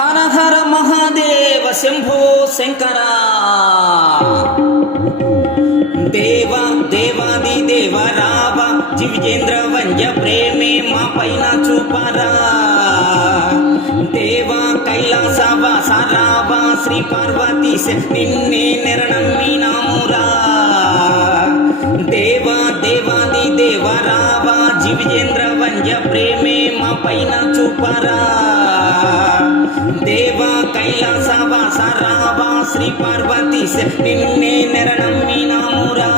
హర హర మహాదేవ శంభో శంకర. దేవ దేవాది దేవ రావ జివిజేంద్ర వంజ ప్రేమే మా పైన చూపరా. దేవ కైలాస వాస రావ శ్రీ పార్వతి శ- నిన్నే నెరణమ్మినామురా దేవ దేవాది దేవ రావ జివిజేంద్ర వంజ ప్రేమే మా పైన చూపరా. దేవ కైలాస వాస రావ శ్రీ పార్వతీ శ- నిన్నే నెరణమ్మినామురా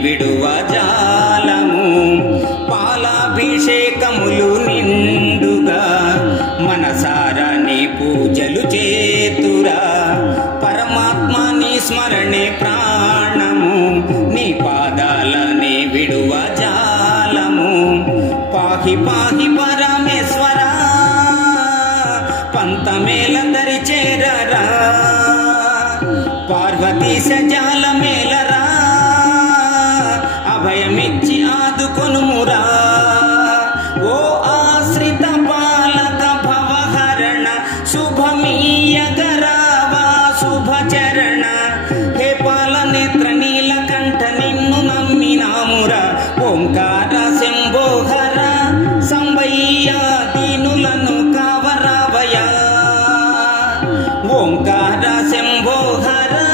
విడువ జాలము. పాలాభిషేకములు నిండుగా మనసారాని పూజలు చేతురా. పరమాత్మాని స్మరణే ప్రాణము. నీ పాదాలని విడువ జాలము. పాహి పాహి పరమేశ్వర పంతమేల దరి చేరరా. పార్వతీ సజాల మేలరా. అభయమిచ్చి ఆదుకొనుమురా. ఓ ఆశ్రిత పాలక భవహరణ శుభమీయగరావా శుభచరణ. హే పాల నేత్ర నీలకంఠ నిన్ను నమ్మినామురా. ఓంకార శంభోహర సంబయ్య దీనులను కావరావయా ఓంకార శంభోహరా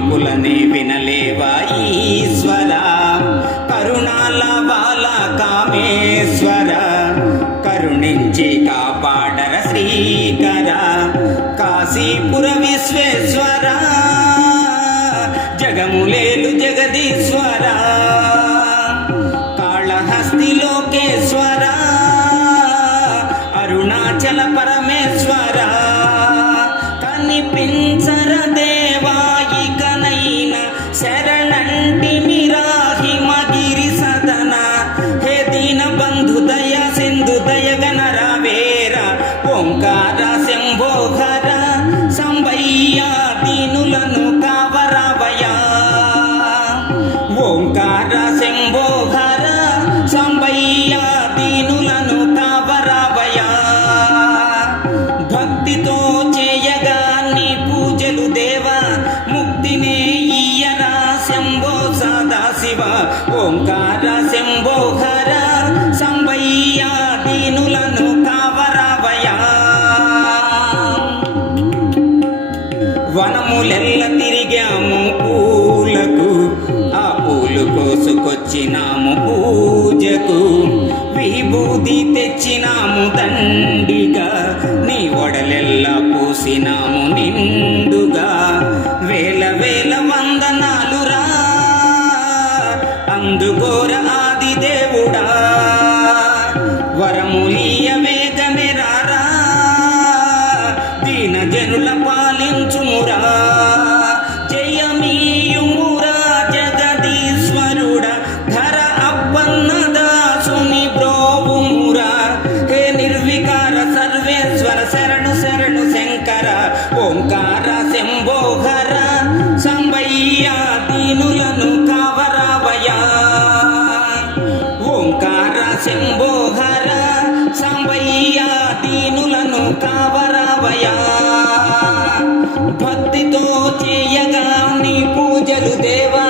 మా వినలేవా ఈశ్వర? కరుణాల బాల కామేశ్వర. కరుణించి కాపాడర శ్రీకర. కాశీపుర విశ్వేశ్వర. జగములేలు జగదీశ్వరా. మట్టితో చేయగా నీ పూజలు దేవ ముక్తినే ఈయరా శంభో సాదా శివ ఓంకార శంభోహర సంబయ్య దీనులను కావరావయా వనములెల్ల తిరిగాము పూలకు ఆ పూలు కోసుకొచ్చినాము పూజకు విభూది తెచ్చినాము దండిగా. చూసినాము నిండుగా. వేల వేల వందనాలురా. అందుకోర ఆది దేవుడా. ఓంకార శంభోహర సంబయ్య దీనులను కావరావయా. ఓంకార శంభోహర సంబయ్య దీనులను కావరావయా. భక్తితో చేయగా నీ పూజలు దేవా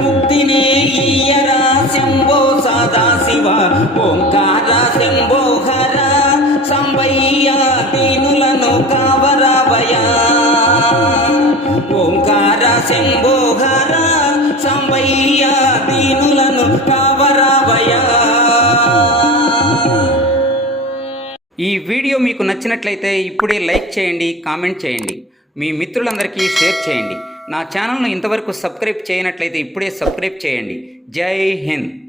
ముక్తిని ఇయ్యరా శంభో సదాశివ. ఓం ఓంకార శంభోహర సంబయ్య దీనులను కావరావయా ఈ వీడియో మీకు నచ్చినట్లయితే ఇప్పుడే లైక్ చేయండి కామెంట్ చేయండి. మీ మిత్రులందరికీ షేర్ చేయండి. నా ఛానల్ను ఇంతవరకు సబ్స్క్రైబ్ చేయనట్లయితే ఇప్పుడే సబ్స్క్రైబ్ చేయండి. జై హింద్.